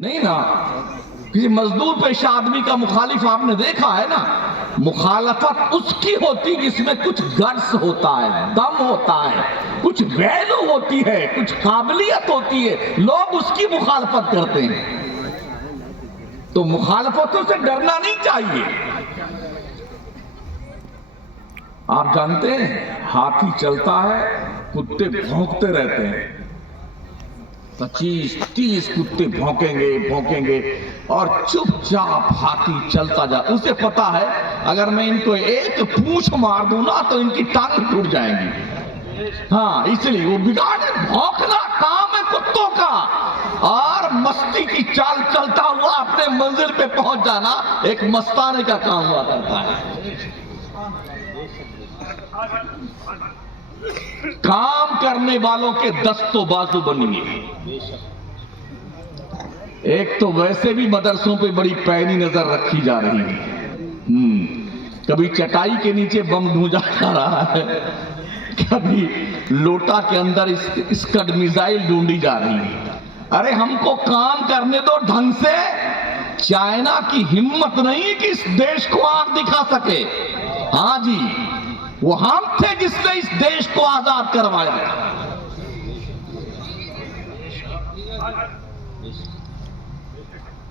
نہیں نا، کسی مزدور پیشہ آدمی کا مخالف آپ نے دیکھا ہے نا، مخالفت اس کی ہوتی جس میں کچھ گٹس ہوتا ہے، دم ہوتا ہے، کچھ ویلو ہوتی ہے، کچھ قابلیت ہوتی ہے، لوگ اس کی مخالفت کرتے ہیں۔ تو مخالفتوں سے ڈرنا نہیں چاہیے۔ آپ جانتے ہیں ہاتھی چلتا ہے، کتے بھونکتے رہتے ہیں، 25-30 کتے بھونکیں گے اور چپ چاپ ہاتھی چلتا جا۔ اسے پتا ہے اگر میں ان کو ایک پونچھ مار دوں نا تو ان کی ٹانگ ٹوٹ جائیں گی۔ ہاں، اس لیے وہ بگاڑے بھونکنا کام ہے کتوں کا، اور مستی کی چال چلتا ہوا اپنے منزل پہ پہنچ جانا ایک مستانے کا کام ہوا کرتا ہے۔ کام کرنے والوں کے دست و بازو بنیے۔ ایک تو ویسے بھی مدرسوں پہ بڑی پیری نظر رکھی جا رہی ہے، کبھی چٹائی کے نیچے بم ڈھونجا جا رہا ہے، کبھی لوٹا کے اندر اسکڈ میزائل ڈھونڈی جا رہی ہے۔ ارے ہم کو کام کرنے دو ڈھنگ سے۔ چائنا کی ہمت نہیں کہ اس دیش کو آنکھ دکھا سکے۔ ہاں جی، وہ ہم تھے جس نے اس دیش کو آزاد کروایا۔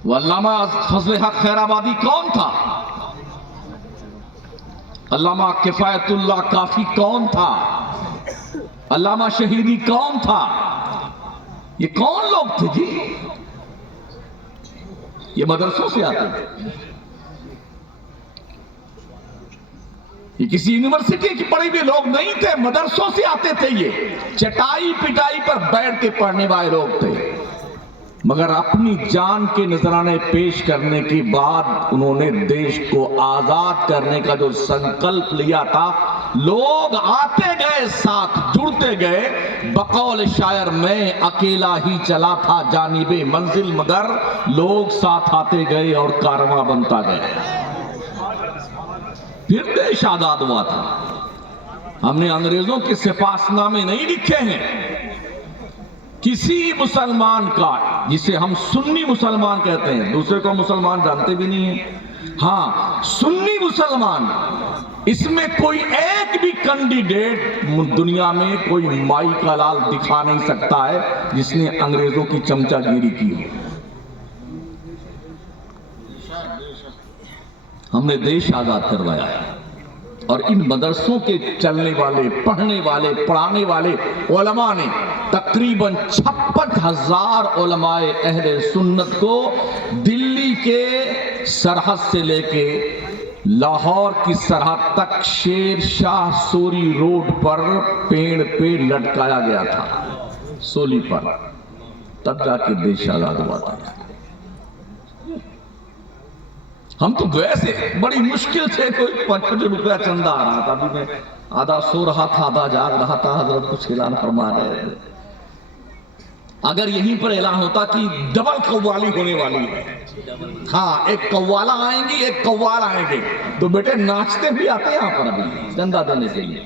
وہ علامہ فضل حق خیر آبادی کون تھا؟ علامہ کفایت اللہ کافی کون تھا؟ علامہ شہیدی کون تھا؟ یہ کون لوگ تھے جی؟ یہ مدرسوں سے آتے تھے، یہ کسی یونیورسٹی کی پڑھے ہوئے لوگ نہیں تھے، مدرسوں سے آتے تھے۔ یہ چٹائی پٹائی پر بیٹھ کے پڑھنے والے لوگ تھے، مگر اپنی جان کے نذرانے پیش کرنے کے بعد انہوں نے دیش کو آزاد کرنے کا جو سنکلپ لیا تھا، لوگ آتے گئے، ساتھ جڑتے گئے۔ بقول شاعر میں اکیلا ہی چلا تھا جانب منزل، مگر لوگ ساتھ آتے گئے اور کارواں بنتا گیا۔ پھر دیش آزاد ہوا تھا۔ ہم نے انگریزوں کے سپاسنامے نہیں لکھے ہیں۔ کسی مسلمان کا، جسے ہم سنی مسلمان کہتے ہیں، دوسرے کو مسلمان جانتے بھی نہیں ہیں، ہاں سنی مسلمان، اس میں کوئی ایک بھی کینڈیڈیٹ دنیا میں کوئی مائی کا لال دکھا نہیں سکتا ہے جس نے انگریزوں کی چمچہ گیری کی ہو۔ ہم نے دیش آزاد کروایا ہے، اور ان مدرسوں کے چلنے والے، پڑھنے والے، پڑھانے والے علماء نے تقریباً 56,000 علماء اہل سنت کو دلی کے سرحد سے لے کے لاہور کی سرحد تک شیر شاہ سوری روڈ پر پیڑ پہ لٹکایا گیا تھا، سولی پر، تب جا کے دیش آزاد ہوا تھا۔ ہم تو ویسے بڑی مشکل سے کوئی 5 روپیہ چندہ آ رہا تھا، ابھی میں آدھا سو رہا تھا آدھا جاگ رہا تھا، حضرت کچھ اعلان فرما رہے تھے۔ اگر یہیں پر اعلان ہوتا کہ ڈبل قوالی ہونے والی ہے، ہاں ایک قوالہ آئیں گی ایک قوال آئیں گے، تو بیٹے ناچتے بھی آتے ہیں یہاں پر ابھی چندہ دینے کے لیے۔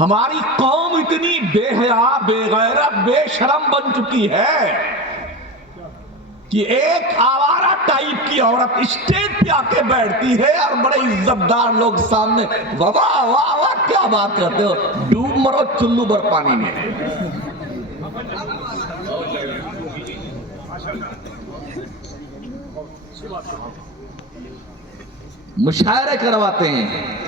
ہماری قوم اتنی بے حیا، بے غیرت، بے شرم بن چکی ہے کہ ایک آوارہ ٹائپ کی عورت اسٹیج پہ آ کے بیٹھتی ہے اور بڑے عزت دار لوگ سامنے واہ واہ واہ کیا بات کرتے ہو، ڈوب مرو چلو بھر پانی میں۔ مشاعرے کرواتے ہیں،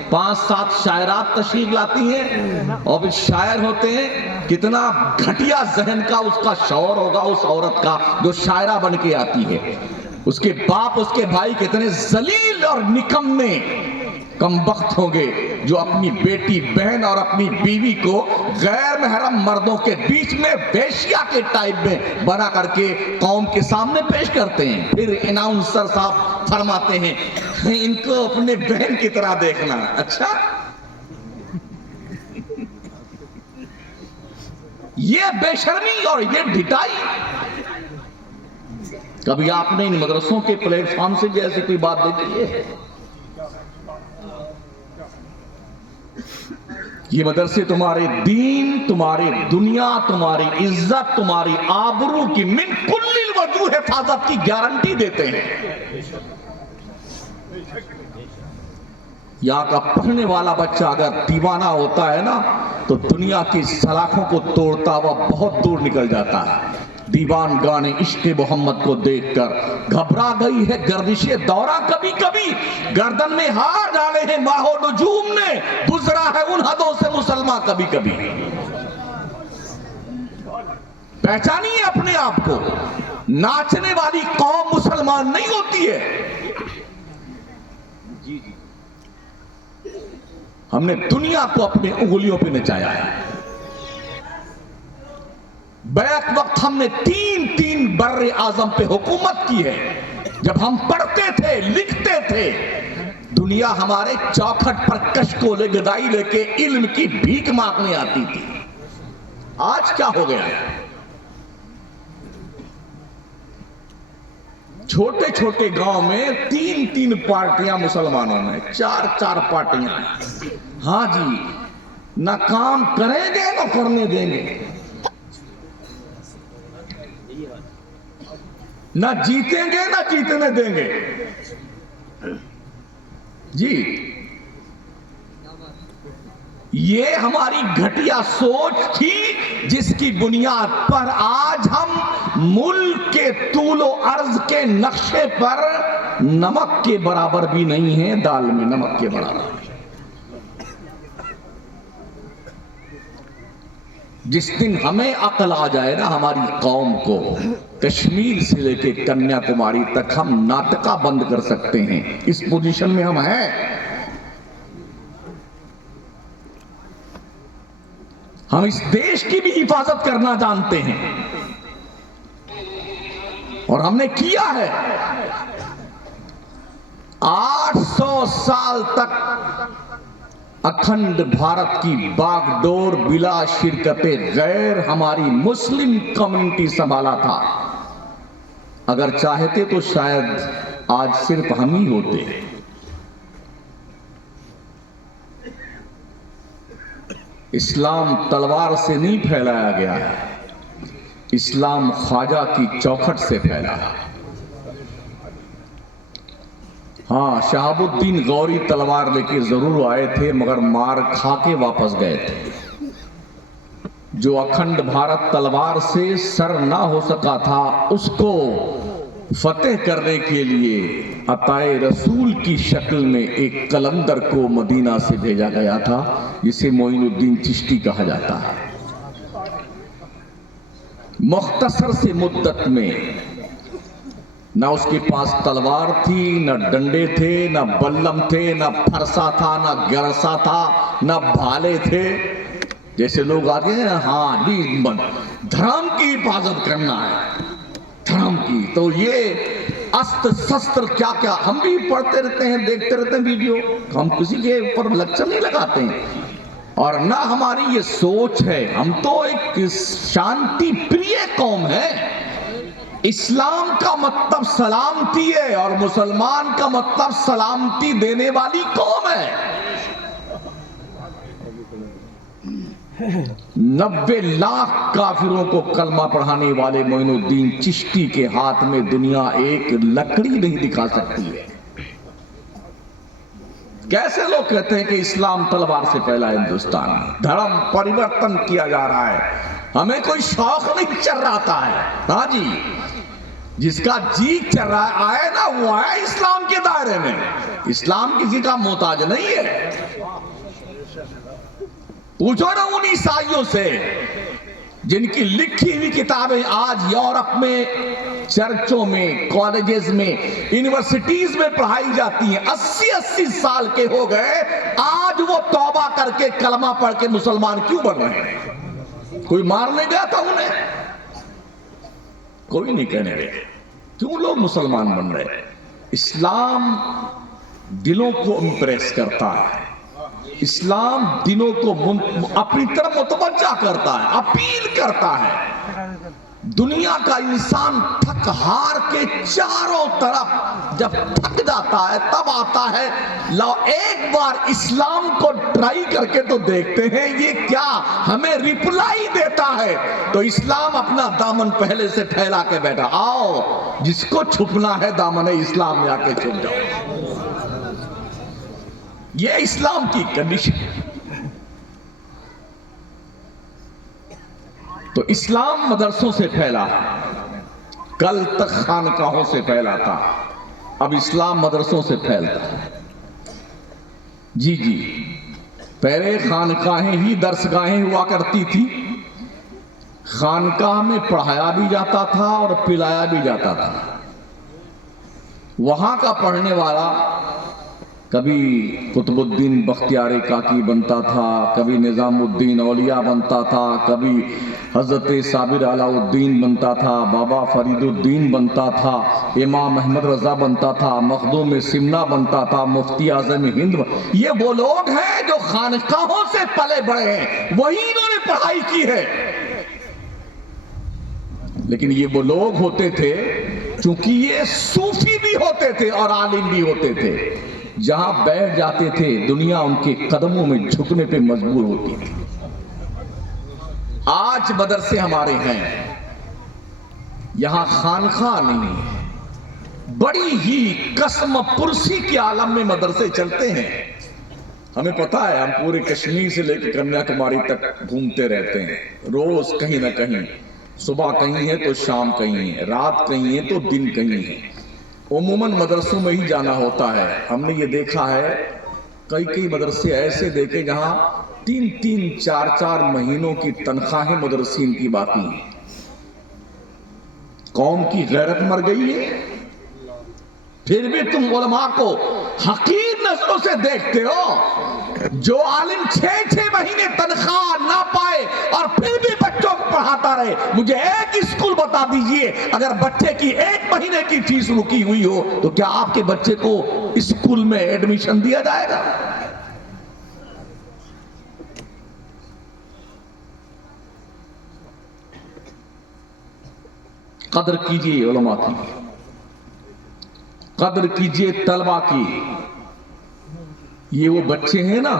5-7 شاعرات تشریف لاتی ہیں، اور پھر شاعر ہوتے ہیں، کتنا گھٹیا ذہن کا اس کا شعور ہوگا اس عورت کا جو شاعرہ بن کے آتی ہے۔ اس کے باپ اس کے بھائی کتنے ذلیل اور نکمے کمبخت ہوں گے جو اپنی بیٹی بہن اور اپنی بیوی کو غیر محرم مردوں کے بیچ میں ویشیا کے ٹائپ میں بنا کر کے قوم کے سامنے پیش کرتے ہیں۔ پھر اناؤنسر صاحب فرماتے ہیں ان کو اپنے بہن کی طرح دیکھنا۔ اچھا، یہ بے شرمی اور یہ ڈھٹائی، کبھی آپ نے ان مدرسوں کے پلیٹ فارم سے بھی ایسی کوئی بات دیکھی ہے؟ یہ مدرسے تمہارے دین، تمہاری دنیا، تمہاری عزت، تمہاری آبرو کی من کل الوجوہ حفاظت کی گارنٹی دیتے ہیں۔ یہاں کا پڑھنے والا بچہ اگر دیوانہ ہوتا ہے نا تو دنیا کی سلاخوں کو توڑتا ہوا بہت دور نکل جاتا ہے۔ دیوان گانے عشق محمد کو دیکھ کر گھبرا گئی ہے گردش دورہ، کبھی کبھی گردن میں ہار ڈالے ہیں ماہ و نجوم نے، گزرا ہے ان حدوں سے مسلمان کبھی کبھی۔ پہچانیے اپنے آپ کو، ناچنے والی قوم مسلمان نہیں ہوتی ہے۔ ہم نے دنیا کو اپنے انگلیوں پہ نچایا ہے۔ بیک وقت ہم نے تین بر اعظم پہ حکومت کی ہے۔ جب ہم پڑھتے تھے، لکھتے تھے، دنیا ہمارے چوکھٹ پر کشکو لے گدائی لے کے علم کی بھیک مانگنے آتی تھی۔ آج کیا ہو گیا ہے؟ چھوٹے چھوٹے گاؤں میں تین پارٹیاں مسلمانوں میں، چار پارٹیاں۔ ہاں جی، نہ کام کریں گے نہ کرنے دیں گے، نہ جیتیں گے نہ جیتنے دیں گے۔ جی، یہ ہماری گھٹیا سوچ تھی جس کی بنیاد پر آج ہم ملک کے طول و عرض کے نقشے پر نمک کے برابر بھی نہیں ہیں، دال میں نمک کے برابر۔ جس دن ہمیں عقل آ جائے نا ہماری قوم کو، کشمیر سے لے کے کنیا کماری تک ہم ناطقہ بند کر سکتے ہیں۔ اس پوزیشن میں ہم ہیں۔ ہم اس دیش کی بھی حفاظت کرنا جانتے ہیں اور ہم نے کیا ہے۔ 800 سال تک اکھنڈ بھارت کی باغ ڈور بلا شرکت غیر ہماری مسلم کمیونٹی سنبھالا تھا۔ اگر چاہتے تو شاید آج صرف ہم ہی ہوتے۔ اسلام تلوار سے نہیں پھیلایا گیا ہے، اسلام خواجہ کی چوکھٹ سے پھیلا ہے۔ ہاں، شہاب الدین غوری تلوار لے کے ضرور آئے تھے مگر مار کھا کے واپس گئے تھے۔ جو اکھنڈ بھارت تلوار سے سر نہ ہو سکا تھا، اس کو فتح کرنے کے لیے عطائے رسول کی شکل میں ایک قلندر کو مدینہ سے بھیجا گیا تھا، جسے معین الدین چشتی کہا جاتا ہے۔ مختصر سے مدت میں نہ اس کے پاس تلوار تھی، نہ ڈنڈے تھے، نہ بلم تھے، نہ پھرسا تھا، نہ گرسا تھا، نہ بھالے تھے۔ جیسے لوگ آتے ہیں، ہاں دھرم کی حفاظت کرنا ہے، دھرم کی، تو یہ است شستر کیا کیا ہم بھی پڑھتے رہتے ہیں، دیکھتے رہتے ہیں ویڈیو۔ ہم کسی کے اوپر لیکچر نہیں لگاتے ہیں اور نہ ہماری یہ سوچ ہے۔ ہم تو ایک شانتی پریہ قوم ہے۔ اسلام کا مطلب سلامتی ہے اور مسلمان کا مطلب سلامتی دینے والی قوم ہے۔ 90 لاکھ کافروں کو کلمہ پڑھانے والے معین الدین چشتی کے ہاتھ میں دنیا ایک لکڑی نہیں دکھا سکتی ہے۔ کیسے لوگ کہتے ہیں کہ اسلام تلوار سے پھیلا ہے ہندوستان میں، دھرم پریورتن کیا جا رہا ہے، ہمیں کوئی شوق نہیں چل رہا ہے۔ ہاں جی، جس کا جی چل رہا ہے آئے نا، وہ آئے اسلام کے دائرے میں۔ اسلام کسی کا محتاج نہیں ہے۔ پوچھو نا ان عیسائیوں سے جن کی لکھی ہوئی کتابیں آج یورپ میں چرچوں میں، کالجز میں، یونیورسٹیز میں پڑھائی جاتی ہیں، 80 سال کے ہو گئے، آج وہ توبہ کر کے کلمہ پڑھ کے مسلمان کیوں بن رہے ہیں؟ کوئی مارنے گیا تھا انہیں؟ کوئی نہیں کہنے گیا۔ کیوں لوگ مسلمان بن رہے؟ اسلام دلوں کو امپریس کرتا ہے، اسلام دلوں کو اپنی طرف متوجہ کرتا ہے، اپیل کرتا ہے۔ دنیا کا انسان تھک ہار کے چاروں طرف جب تھک جاتا ہے تب آتا ہے لو ایک بار اسلام کو ٹرائی کر کے تو دیکھتے ہیں یہ کیا ہمیں ریپلائی دیتا ہے. تو اسلام اپنا دامن پہلے سے پھیلا کے بیٹھا, آؤ جس کو چھپنا ہے دامن اسلام میں آ کے چھپ جاؤ. یہ اسلام کی کنڈیشن ہے. تو اسلام مدرسوں سے پھیلا, کل تک خانقاہوں سے پھیلا تھا, اب اسلام مدرسوں سے پھیلتا ہے. جی جی, پہلے خانقاہیں ہی درسگاہیں ہوا کرتی تھی. خانقاہ میں پڑھایا بھی جاتا تھا اور پلایا بھی جاتا تھا. وہاں کا پڑھنے والا کبھی قطب الدین بختیار کاکی بنتا تھا, کبھی نظام الدین اولیاء بنتا تھا, کبھی حضرت صابر علاء الدین بنتا تھا, بابا فرید الدین بنتا تھا, امام احمد رضا بنتا تھا, مخدوم سمنا بنتا تھا, مفتی اعظم ہند. یہ وہ لوگ ہیں جو خانقاہوں سے پلے بڑے ہیں, وہی انہوں نے پڑھائی کی ہے. لیکن یہ وہ لوگ ہوتے تھے چونکہ یہ صوفی بھی ہوتے تھے اور عالم بھی ہوتے تھے, جہاں بیٹھ جاتے تھے دنیا ان کے قدموں میں جھکنے پہ مجبور ہوتی تھی. آج مدرسے ہمارے ہیں, یہاں خانخواہ نہیں ہے, بڑی ہی قسم پرسی کے عالم میں مدرسے چلتے ہیں. ہمیں پتا ہے, ہم پورے کشمیر سے لے کے کنیا کماری تک گھومتے رہتے ہیں, روز کہیں نہ کہیں, صبح کہیں ہے تو شام کہیں ہے, رات کہیں ہے تو دن کہیں ہے. عموماً مدرسوں میں ہی جانا ہوتا ہے. ہم نے یہ دیکھا ہے کئی مدرسے ایسے دیکھے جہاں 3-4 مہینوں کی تنخواہیں مدرسین کی باقی ہیں. قوم کی غیرت مر گئی ہے, پھر بھی تم علماء کو حقیر نظروں سے دیکھتے ہو. جو عالم 6 مہینے تنخواہ نہ پائے اور پھر بھی بچوں کو پڑھاتا رہے. مجھے ایک اسکول بتا دیجئے, اگر بچے کی 1 مہینے کی فیس رکی ہوئی ہو تو کیا آپ کے بچے کو اسکول میں ایڈمیشن دیا جائے گا؟ قدر کیجئے علماء کی, قدر کیجئے طلبہ کی. یہ وہ بچے ہیں نا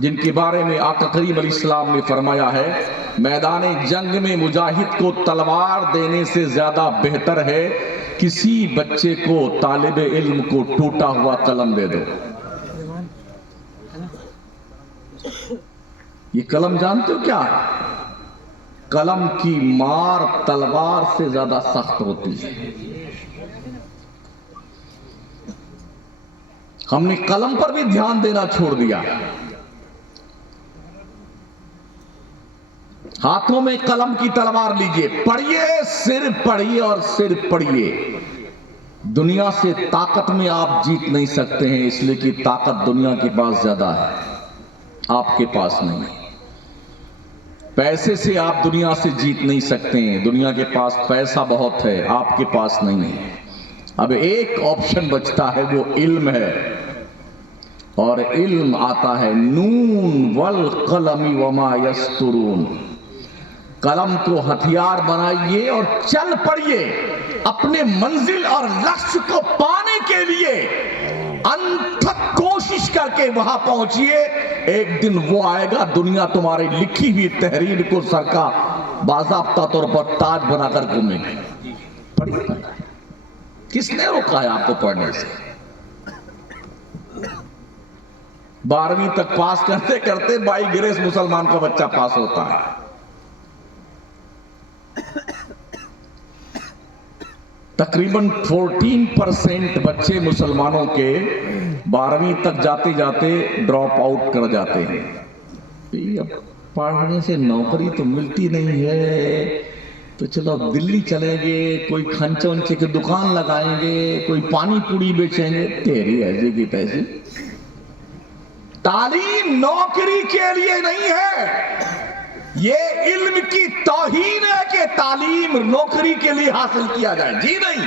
جن کے بارے میں آقا کریم علیہ السلام نے فرمایا ہے, میدان جنگ میں مجاہد کو تلوار دینے سے زیادہ بہتر ہے کسی بچے کو طالب علم کو ٹوٹا ہوا قلم دے دو. یہ قلم جانتے ہو کیا ہے؟ قلم کی مار تلوار سے زیادہ سخت ہوتی ہے. ہم نے قلم پر بھی دھیان دینا چھوڑ دیا. ہاتھوں میں قلم کی تلوار لیجئے, پڑھیے, صرف پڑھیے اور صرف پڑھیے. دنیا سے طاقت میں آپ جیت نہیں سکتے ہیں, اس لیے کہ طاقت دنیا کے پاس زیادہ ہے, آپ کے پاس نہیں. پیسے سے آپ دنیا سے جیت نہیں سکتے ہیں, دنیا کے پاس پیسہ بہت ہے, آپ کے پاس نہیں ہے. اب ایک آپشن بچتا ہے, وہ علم ہے, اور علم آتا ہے نون والقلم وما یسطرون. قلم کو ہتھیار بنائیے اور چل پڑیے اپنے منزل اور لکش کو پانے کے لیے. انتھک کوشش کر کے وہاں پہنچیے, ایک دن وہ آئے گا دنیا تمہاری لکھی ہوئی تحریر کو سر کا باضابطہ طور پر تاج بنا کر گھومے گی. پڑھیے, کس نے روکا ہے آپ کو پڑھنے سے؟ 12ویں تک پاس کرتے کرتے بائی گریس مسلمان کا بچہ پاس ہوتا ہے. تقریباً 14% بچے مسلمانوں کے 12ویں تک جاتے جاتے ڈراپ آؤٹ کر جاتے ہیں. اب پڑھنے سے نوکری تو ملتی نہیں ہے, تو چلو دلی چلیں گے, کوئی کھنچے ونچے کی دکان لگائیں گے, کوئی پانی پوری بیچیں گے. تیری ایسے کی تیسے. تعلیم نوکری کے لیے نہیں ہے, یہ علم کی توہین ہے کہ تعلیم نوکری کے لیے حاصل کیا جائے. جی نہیں,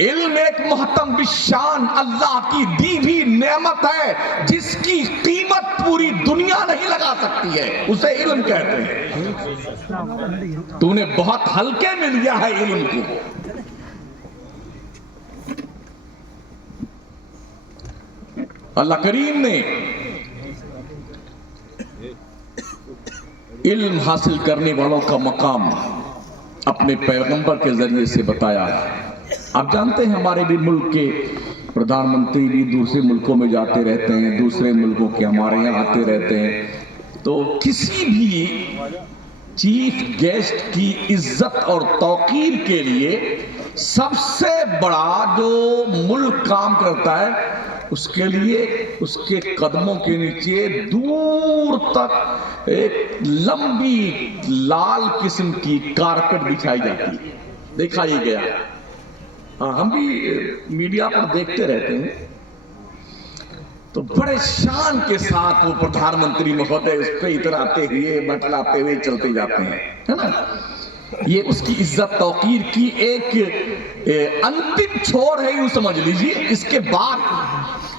علم ایک محتم بالشان اللہ کی دی بھی نعمت ہے جس کی قیمت پوری دنیا نہیں لگا سکتی ہے, اسے علم کہتے ہیں. تو نے بہت ہلکے میں لیا ہے علم کو. اللہ کریم نے علم حاصل کرنے والوں کا مقام اپنے پیغمبر کے ذریعے سے بتایا ہے. آپ جانتے ہیں ہمارے بھی ملک کے پردھان منتری بھی دوسرے ملکوں میں جاتے رہتے ہیں, دوسرے ملکوں کے ہمارے یہاں آتے رہتے ہیں. تو کسی بھی چیف گیسٹ کی عزت اور توقیر کے لیے سب سے بڑا جو ملک کام کرتا ہے, اس کے لیے اس کے قدموں کے نیچے دور تک ایک لمبی لال قسم کی کارپٹ بچھائی جاتی ہے. دیکھا یہ گیا, ہم بھی میڈیا پر دیکھتے رہتے ہیں. تو بڑے شان کے ساتھ وہ پردھان منتری مہودے اس پہ اتراتے ہوئے بٹلاتے ہوئے چلتے جاتے ہیں, ہے نا. یہ اس کی عزت توقیر کی ایک انتم چھوڑ ہے, یوں سمجھ لیجیے. اس کے بعد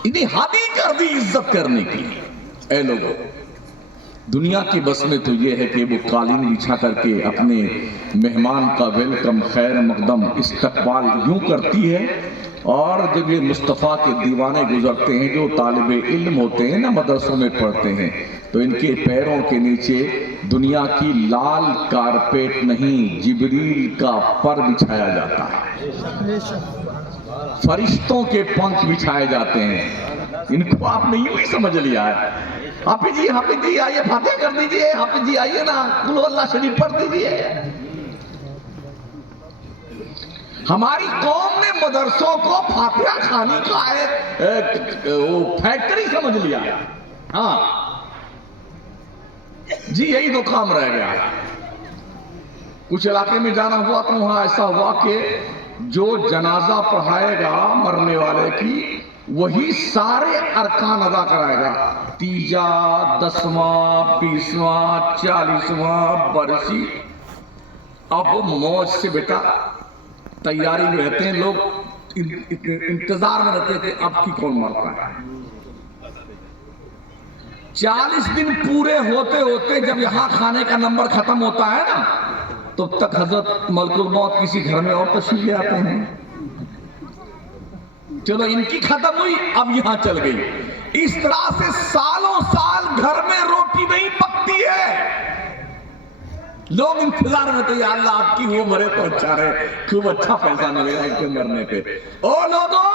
انہیں حد ہی کر دی عزت کرنے کی. اے لوگوں, دنیا کی بس میں تو یہ ہے کہ وہ قالین بچھا کر کے اپنے مہمان کا ویلکم, خیر مقدم, استقبال یوں کرتی ہے. اور جب یہ مصطفیٰ کے دیوانے گزرتے ہیں جو طالب علم ہوتے ہیں نا, مدرسوں میں پڑھتے ہیں, تو ان کے پیروں کے نیچے دنیا کی لال کارپیٹ نہیں, جبریل کا پر بچھایا جاتا ہے, فرشتوں کے پنکھ بچھائے جاتے ہیں. ان کو آپ نے یوں ہی سمجھ لیا ہے. حافظ جی آئیے فاتح کر دیجئے, حافظ جی آئیے نا قل اللہ شریف پڑھ دیجئے. ہماری قوم نے مدرسوں کو فاتحہ خانی کا فیکٹری سمجھ لیا. ہاں جی, یہی تو کام رہ گیا. کچھ علاقے میں جانا ہوا تو وہاں ایسا ہوا کہ جو جنازہ پڑھائے گا مرنے والے کی, وہی سارے ارکان ادا کرائے گا. تیجا, 10واں, 20واں, 40واں برسی. اب موج سے بیٹا تیاری میں رہتے ہیں لوگ, انتظار میں رہتے تھے اب کی کون مرتا ہے. 40 دن پورے ہوتے ہوتے جب یہاں کھانے کا نمبر ختم ہوتا ہے نا, تب تک حضرت ملک الموت کسی گھر میں اور تشریف لے آتے ہیں. چلو ان کی ختم ہوئی, اب یہاں چل گئی. اس طرح سے سالوں سال گھر میں روٹی نہیں پکتی ہے. لوگ انتظار میں تو یا اللہ آپ کی وہ مرے تو اچھا رہے, خوب اچھا پیسہ ملے گا ان کے مرنے پہ. او لوگوں,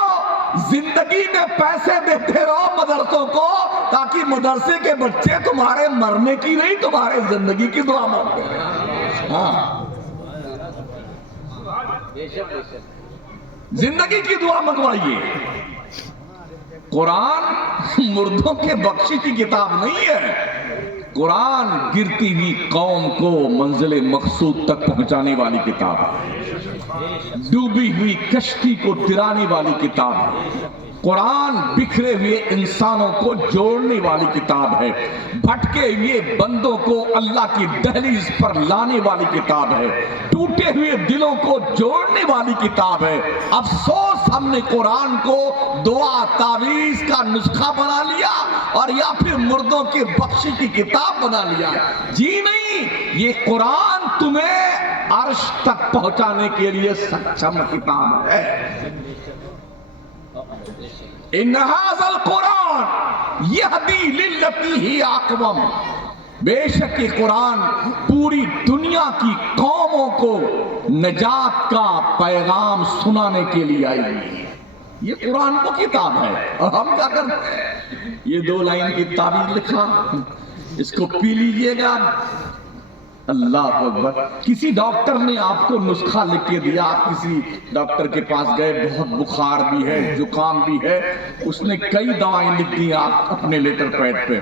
زندگی میں پیسے دیتے رہو مدرسوں کو تاکہ مدرسے کے بچے تمہارے مرنے کی نہیں, تمہارے زندگی کی دعا مانگتے ہیں. ہاں, زندگی کی دعا منگوائیے. قرآن مردوں کے بخشی کی کتاب نہیں ہے. قرآن گرتی ہوئی قوم کو منزل مقصود تک پہنچانے والی کتاب ہے. ڈوبی ہوئی کشتی کو ترانے والی کتاب ہے. قرآن بکھرے ہوئے انسانوں کو جوڑنے والی کتاب ہے. بھٹکے ہوئے بندوں کو اللہ کی دہلیز پر لانے والی کتاب ہے. ٹوٹے ہوئے دلوں کو جوڑنے والی کتاب ہے. افسوس ہم نے قرآن کو دعا تعویذ کا نسخہ بنا لیا اور یا پھر مردوں کے بخشی کی کتاب بنا لیا. جی نہیں, یہ قرآن تمہیں عرش تک پہنچانے کے لیے سچم کتاب ہے. ان ھذا القرآن یہدی للتی ہی اقوم. بے شک یہ قرآن پوری دنیا کی قوموں کو نجات کا پیغام سنانے کے لیے آئی ہے. یہ قرآن کو کتاب ہے اور ہم کیا کرتے ہیں, یہ 2 لائن کی تعبیر لکھا, اس کو پی لیجئے گا. اللہ اکبر. کسی ڈاکٹر نے آپ کو نسخہ لکھ کے دیا, آپ کسی ڈاکٹر کے پاس گئے, بہت بخار بھی ہے, زکام بھی ہے, اس نے کئی دوائیں لکھ دی آپ اپنے لیٹر پیڈ پہ.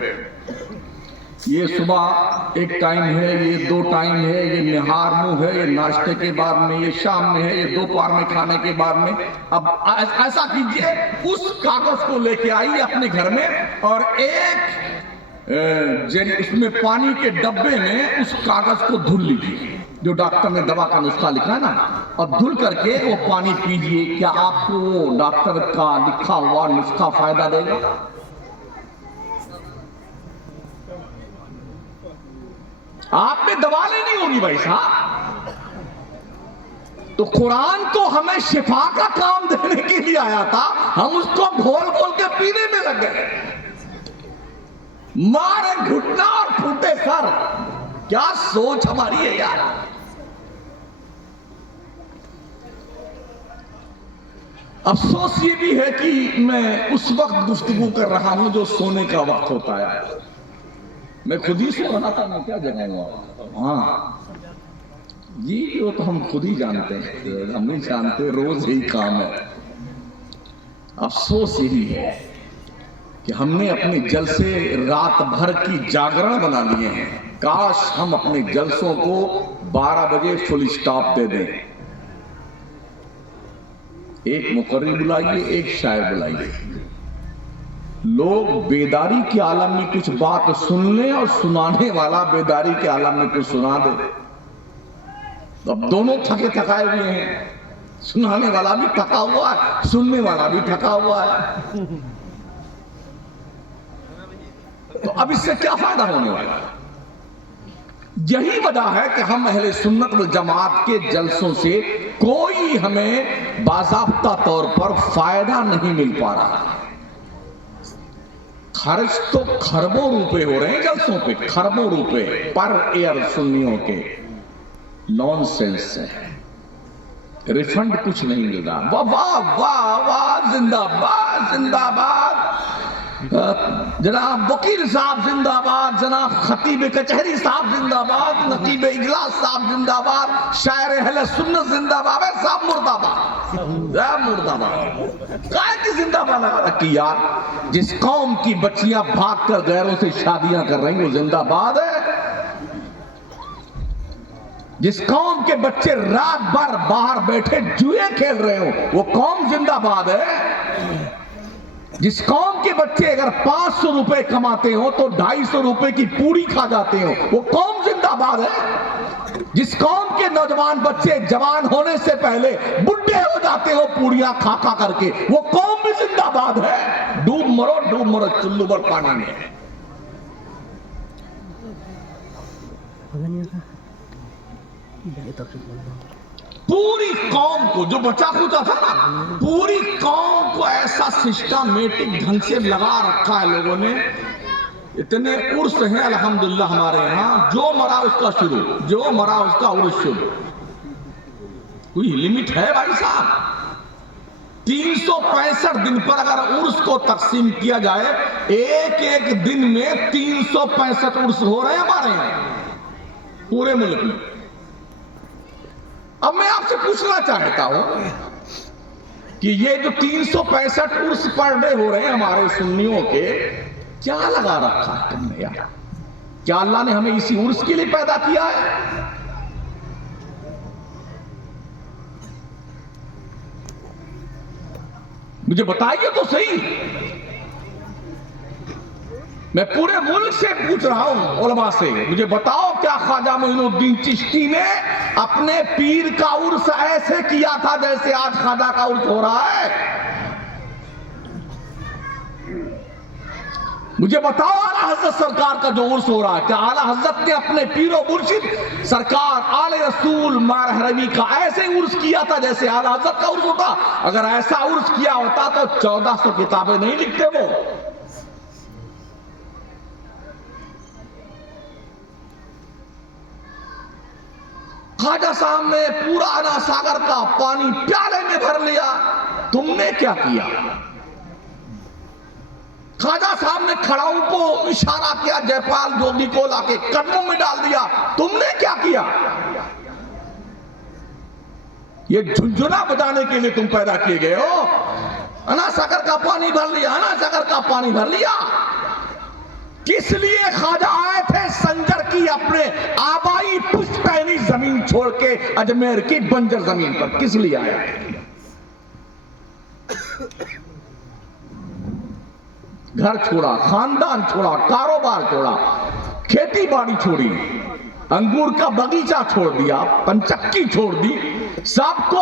یہ صبح ایک ٹائم ہے, یہ 2 ٹائم ہے, یہ نہار منہ ہے, یہ ناشتے کے بعد میں, یہ شام میں ہے, یہ دوپہر میں کھانے کے بعد میں. اب ایسا کیجئے, اس کاغذ کو لے کے آئیے اپنے گھر میں اور ایک اس میں پانی کے ڈبے میں اس کاغذ کو دھل لیجیے جو ڈاکٹر نے دوا کا نسخہ لکھا ہے نا, اور دھل کر کے وہ پانی پیجئے. کیا آپ کو وہ ڈاکٹر کا لکھا ہوا نسخہ فائدہ دے گا؟ آپ میں دوا لینی ہوگی بھائی صاحب. تو قرآن تو ہمیں شفا کا کام دینے کے لیے آیا تھا, ہم اس کو گھول گھول کے پینے میں لگ گئے. مارے گھٹنا اور پھوٹے سر, کیا سوچ ہماری ہے یار. افسوس یہ بھی ہے کہ میں اس وقت گفتگو کر رہا ہوں جو سونے کا وقت ہوتا ہے. میں خود ہی سو رہا تھا, میں کیا جگہوں گا. ہاں جی, وہ تو ہم خود ہی جانتے ہیں, ہم نہیں جانتے, روز یہی کام ہے. افسوس یہی ہے کہ ہم نے اپنے جلسے رات بھر کی جاگرن بنا لیے ہیں. کاش ہم اپنے جلسوں کو 12 بجے فل اسٹاپ دے دیں. ایک مقرر بلائیے, ایک شاعر بلائیے, لوگ بیداری کے عالم میں کچھ بات سن لیں اور سنانے والا بیداری کے عالم میں کچھ سنا دے. اب دونوں تھکے تھکائے ہوئے ہیں, سنانے والا بھی تھکا ہوا ہے, سننے والا بھی تھکا ہوا ہے. تو اب اس سے کیا فائدہ ہونے والا ہے؟ یہی وجہ ہے کہ ہم اہل سنت والجماعت کے جلسوں سے کوئی ہمیں باضابطہ طور پر فائدہ نہیں مل پا رہا. خرچ تو خربوں روپے ہو رہے ہیں جلسوں پہ, خربوں روپے پر ایئر سنیوں کے. نون سینس ہے, ریفنڈ کچھ نہیں مل رہا. واہ واہ واہ, زندہ باد زندہ باد, جناب وکیل صاحب زندہ باد, جناب خطیب کچہری صاحب زندہ باد, نقیب اجلاس صاحب زندہ باد, شاعر اہل سنت زندہ باد. صاحب مردہ باد, مردہ باد. کائے کی زندہ باد لگا رکھی یار. جس قوم کی بچیاں بھاگ کر غیروں سے شادیاں کر رہی ہیں وہ زندہ باد ہے. جس قوم کے بچے رات بھر باہر بیٹھے جوئے کھیل رہے ہوں وہ قوم زندہ باد ہے. جس قوم کے بچے اگر 500 روپے کماتے ہوں تو 250 روپے کی پوری کھا جاتے ہوں وہ قوم زندہ باد ہے. جس قوم کے نوجوان بچے جوان ہونے سے پہلے بڈھے ہو جاتے ہو پوریاں کھا کھا کر کے وہ قوم بھی زندہ باد ہے. ڈوب مرو چلو بر پانی میں. پوری قوم کو جو بچا کھوتا تھا نا, پوری قوم کو ایسا سسٹمیٹک ڈھنگ سے لگا رکھا ہے لوگوں نے. اتنے عرس ہیں الحمدللہ ہمارے یہاں, جو مرا اس کا شروع, جو مرا اس کا عرس شروع. کوئی لمٹ ہے بھائی صاحب؟ 365 دن پر اگر عرس کو تقسیم کیا جائے, ایک ایک دن میں 365 عرس ہو رہے ہیں ہمارے یہاں پورے ملک میں. اب میں آپ سے پوچھنا چاہتا ہوں کہ یہ جو 365 عرس پر ڈے ہو رہے ہیں ہمارے سنیوں کے, کیا لگا رکھا ہے تم نے یار؟ کیا اللہ نے ہمیں اسی عرس کے لیے پیدا کیا ہے؟ مجھے بتائیے تو صحیح. میں پورے ملک سے پوچھ رہا ہوں علماء سے, مجھے بتاؤ کیا خواجہ معین الدین چشتی نے اپنے پیر کا عرس ایسے کیا تھا جیسے آج خواجہ کا عرس ہو رہا ہے؟ مجھے بتاؤ اعلیٰ حضرت سرکار کا جو عرس ہو رہا ہے, کیا اعلیٰ حضرت نے اپنے پیر و مرشد سرکار آل رسول مارہروی کا ایسے عرس کیا تھا جیسے اعلیٰ حضرت کا عرس ہوتا؟ اگر ایسا عرس کیا ہوتا تو 1400 کتابیں نہیں لکھتے وہ. خواجہ صاحب نے پورا انا ساگر کا پانی پیالے میں بھر لیا, تم نے کیا کیا؟ خواجہ صاحب نے کھڑاؤں کو اشارہ کیا, جے پال جوگی کو لا کے قدموں میں ڈال دیا, تم نے کیا کیا؟ یہ جھنجھنا بجانے کے لیے تم پیدا کیے گئے ہو. انا ساگر کا پانی بھر لیا, انا ساگر کا پانی بھر لیا. کس لیے خواجہ آئے تھے سنجر کی اپنے آبائی پشتینی زمین چھوڑ کے اجمیر کی بنجر زمین پر, کس لیے آئے تھے؟ گھر چھوڑا, خاندان چھوڑا, کاروبار چھوڑا, کھیتی باڑی چھوڑی, انگور کا باغیچہ چھوڑ دیا, پنچکی چھوڑ دی, سب کو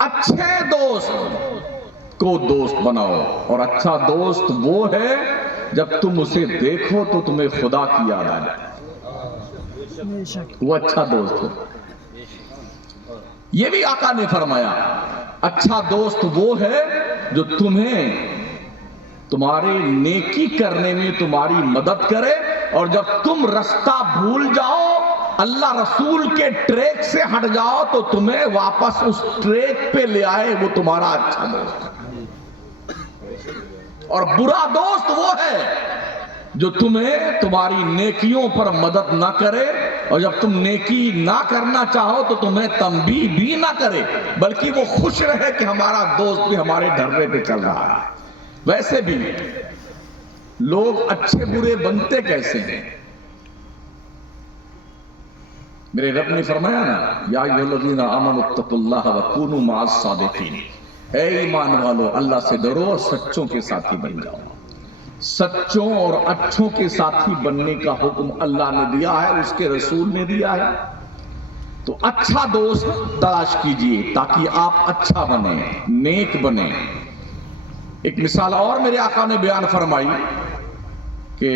اچھے دوست کو دوست بناؤ، اور اچھا دوست وہ ہے جب تم اسے دیکھو تو تمہیں خدا کی یاد آ جائے، وہ اچھا دوست ہو۔ یہ بھی آقا نے فرمایا اچھا دوست وہ ہے جو تمہیں تمہارے نیکی کرنے میں تمہاری مدد کرے، اور جب تم رستہ بھول جاؤ، اللہ رسول کے ٹریک سے ہٹ جاؤ، تو تمہیں واپس اس ٹریک پہ لے آئے، وہ تمہارا اچھا دوست ہے۔ اور برا دوست وہ ہے جو تمہیں تمہاری نیکیوں پر مدد نہ کرے، اور جب تم نیکی نہ کرنا چاہو تو تمہیں تنبیہ بھی نہ کرے، بلکہ وہ خوش رہے کہ ہمارا دوست بھی ہمارے ڈرے پہ چل رہا ہے۔ ویسے بھی لوگ اچھے برے بنتے کیسے ہیں؟ میرے رب نے فرمایا نا، یا ایھا الذین آمنوا اتقوا اللہ وکونوا مع الصادقین، اے ایمان والو اللہ سے ڈرو اور سچوں کے ساتھی بن جاؤ۔ سچوں اور اچھوں کے ساتھی بننے کا حکم اللہ نے دیا ہے، اس کے رسول نے دیا ہے۔ تو اچھا دوست تلاش کیجئے تاکہ آپ اچھا بنیں، نیک بنیں۔ ایک مثال اور میرے آقا نے بیان فرمائی کہ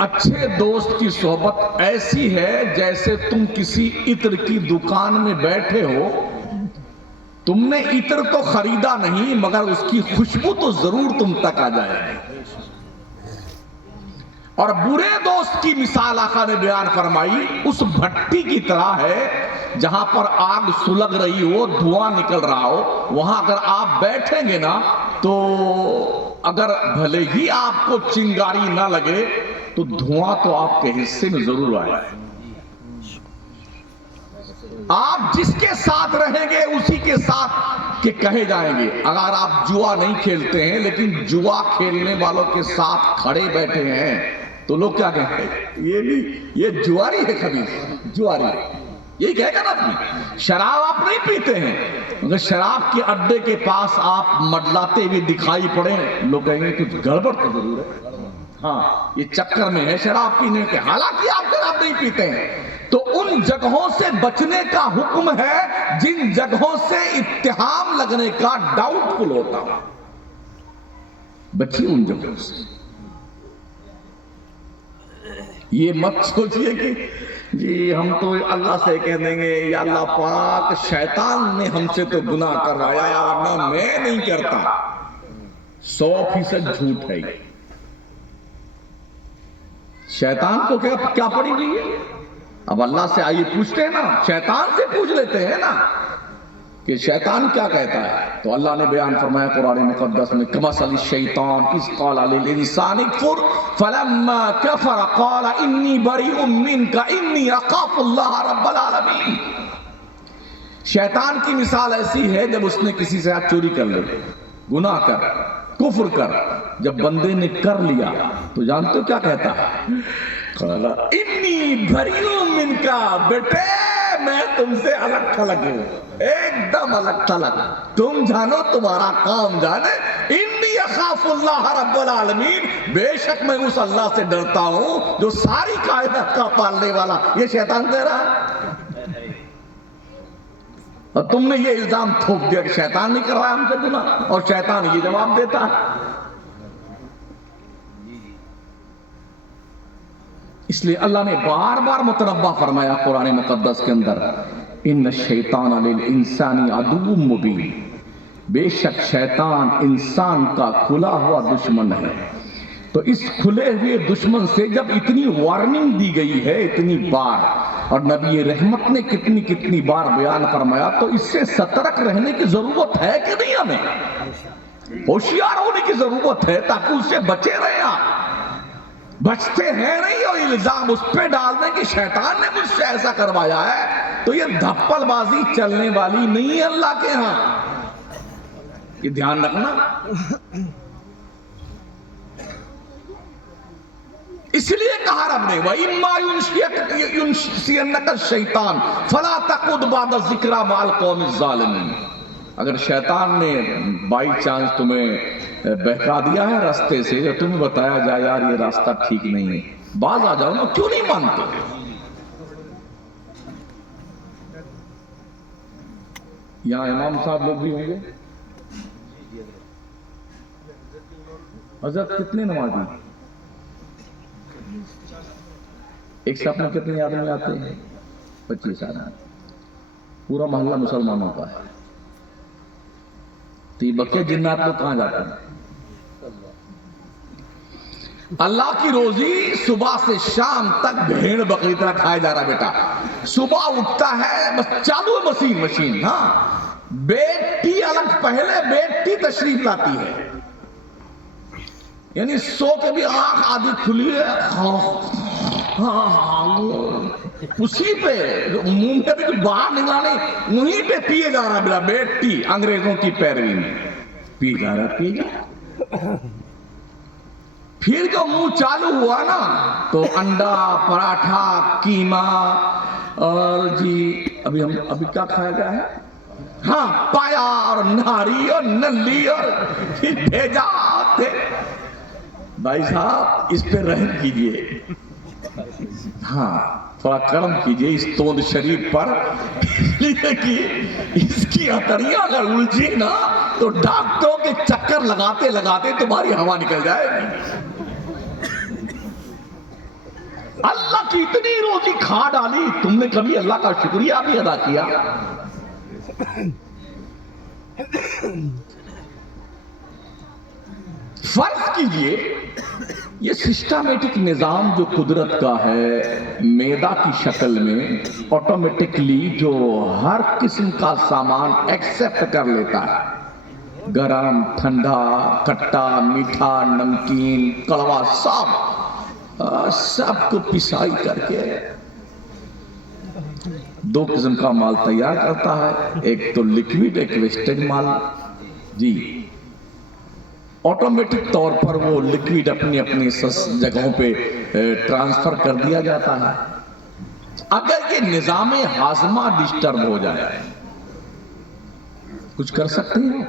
اچھے دوست کی صحبت ایسی ہے جیسے تم کسی عطر کی دکان میں بیٹھے ہو، تم نے عطر تو خریدا نہیں مگر اس کی خوشبو تو ضرور تم تک آ جائے گی۔ اور برے دوست کی مثال آقا نے بیان فرمائی اس بھٹی کی طرح ہے جہاں پر آگ سلگ رہی ہو، دھواں نکل رہا ہو، وہاں اگر آپ بیٹھیں گے نا تو اگر بھلے ہی آپ کو چنگاری نہ لگے تو دھواں تو آپ کے حصے میں ضرور آئے۔ آپ جس کے ساتھ رہیں گے اسی کے ساتھ کے کہے جائیں گے۔ اگر آپ جوا نہیں کھیلتے ہیں لیکن جوا کھیلنے والوں کے ساتھ کھڑے بیٹھے ہیں تو لوگ کیا کہتے ہیں؟ یہ جواری ہے، خبیث جواری، یہی کہے گا نا اپنی۔ شراب آپ نہیں پیتے ہیں مگر شراب کے اڈے کے پاس آپ مڈلاتے ہوئے دکھائی پڑے، لوگ کہیں گے کچھ گڑبڑ تو ضرور ہے، ہاں یہ چکر میں ہے شراب پینے کے، حالانکہ آپ شراب نہیں پیتے ہیں۔ تو ان جگہوں سے بچنے کا حکم ہے جن جگہوں سے اتہام لگنے کا ڈاؤٹ فل ہوتا ہو، بچیے ان جگہوں سے۔ یہ مت سوچئے کہ جی ہم تو اللہ سے کہہ دیں گے یا اللہ پاک شیطان نے ہم سے تو گناہ کروایا ورنہ میں نہیں کرتا، 100% جھوٹ ہے یہ۔ شیطان کو کیا پڑی ہوئی ہے؟ اب اللہ سے آئیے پوچھتے ہیں نا، شیطان سے پوچھ لیتے ہیں نا کہ شیطان کیا کہتا ہے۔ تو اللہ نے بیان فرمایا قرآن مقدس میں کمثل الشیطان اذ قال للانسان اکفر فلما کفر قال انی بریء منک انی اخاف اللہ رب العالمین۔ شیطان کی مثال ایسی ہے جب اس نے کسی سے چوری کر لی، گناہ کر، کفر کر، جب بندے نے کر لیا تو جانتے ہو کیا کہتا ہے؟ قال انی بریء منک، بیٹے میں تم سے الگ تھلگ ہوں، ایک دم الگ تھلگ، تم جانو تمہارا کام جانے، انی اخاف اللہ رب العالمین، بے شک میں اس اللہ سے ڈرتا ہوں جو ساری کائنات کا پالنے والا۔ یہ شیطان کہہ رہا ہے، اور تم نے یہ الزام تھوپ دیا کہ شیطان نہیں کر رہا ہے ہم سے گناہ، اور شیطان یہ جواب دیتا ہے۔ اس لیے اللہ نے بار بار متنبہ فرمایا قرآن مقدس کے اندر ان الشیطان للانسان عدو مبین، بے شک شیطان انسان کا کھلا ہوا دشمن ہے۔ تو اس کھلے ہوئے دشمن سے جب اتنی وارننگ دی گئی ہے اتنی بار، اور نبی رحمت نے کتنی بار بیان فرمایا، تو اس سے سترک رہنے کی ضرورت ہے کہ نہیں؟ ہمیں ہوشیار ہونے کی ضرورت ہے تاکہ اس سے بچے رہیں۔ آپ بچتے ہیں نہیں اور الزام اس پہ ڈال دیں کہ شیطان نے مجھ سے ایسا کروایا ہے، تو یہ دھپل بازی چلنے والی نہیں ہے اللہ کے ہاں، یہ دھیان رکھنا۔ اس لیے کہا رب نے وَإِمَّا يُنْسِيَنَّكَ الشَّيْطَانُ فَلَا تَقْعُدْ بَعْدَ الذِّكْرَىٰ مَعَ الْقَوْمِ الظَّالِمِينَ۔ اگر شیطان نے بائی چانس تمہیں بہکا دیا ہے راستے سے، یا تمہیں بتایا جائے یار یہ راستہ ٹھیک نہیں ہے، باز آ جاؤ نا، کیوں نہیں مانتے؟ یہاں امام صاحب لوگ بھی ہوں گے؟ حضرت کتنے نمازی؟ ایک صف میں کتنے آدمی آتے ہیں؟ 25 آدمی. پورا محلہ مسلمانوں کا ہے. تو یہ بکے جنات لوگ کہاں جاتے ہیں؟ اللہ کی روزی صبح سے شام تک بھیڑ بکری طرح کھایا جا رہا بیٹا. صبح اٹھتا ہے بس چالو مشین. ہاں بیٹی الگ پہلے بیٹی تشریف لاتی ہے، یعنی سو کے بھی آنکھ آدھی کھلی ہے، اسی پہ منہ پہ بھی باہر نکالے وہیں پہ پیے جا رہا میرا بیٹی. انگریزوں کی پیروی میں پی جا رہا. پھر جو منہ چالو ہوا نا تو انڈا پراٹھا کیما اور جی ابھی کیا کھایا گیا ہے؟ ہاں پایا اور نہاری اور نلی اور پھر بھیجا تھے. بھائی صاحب اس پہ رحم کیجئے، ہاں تھوڑا کرم کیجئے اس توند شریف پر، اس لیے کہ اس کی اتریاں اگر الجھی نا تو ڈاکٹروں کے چکر لگاتے لگاتے تمہاری ہوا نکل جائے گی. اللہ کی اتنی روزی کھا ڈالی، تم نے کبھی اللہ کا شکریہ بھی ادا کیا؟ فرض کیجئے یہ سسٹمیٹک نظام جو قدرت کا ہے میدا کی شکل میں آٹومیٹکلی جو ہر قسم کا سامان ایکسپٹ کر لیتا ہے، گرم ٹھنڈا کھٹا میٹھا نمکین کڑوا سب کو پسائی کر کے 2 قسم کا مال تیار کرتا ہے، ایک تو لکوڈ ایک ویسٹیج مال. جی آٹومیٹک طور پر وہ لکوڈ اپنی اپنی جگہوں پہ ٹرانسفر کر دیا جاتا ہے. اگر یہ نظام ہاضمہ ڈسٹرب ہو جائے کچھ کر سکتے ہیں؟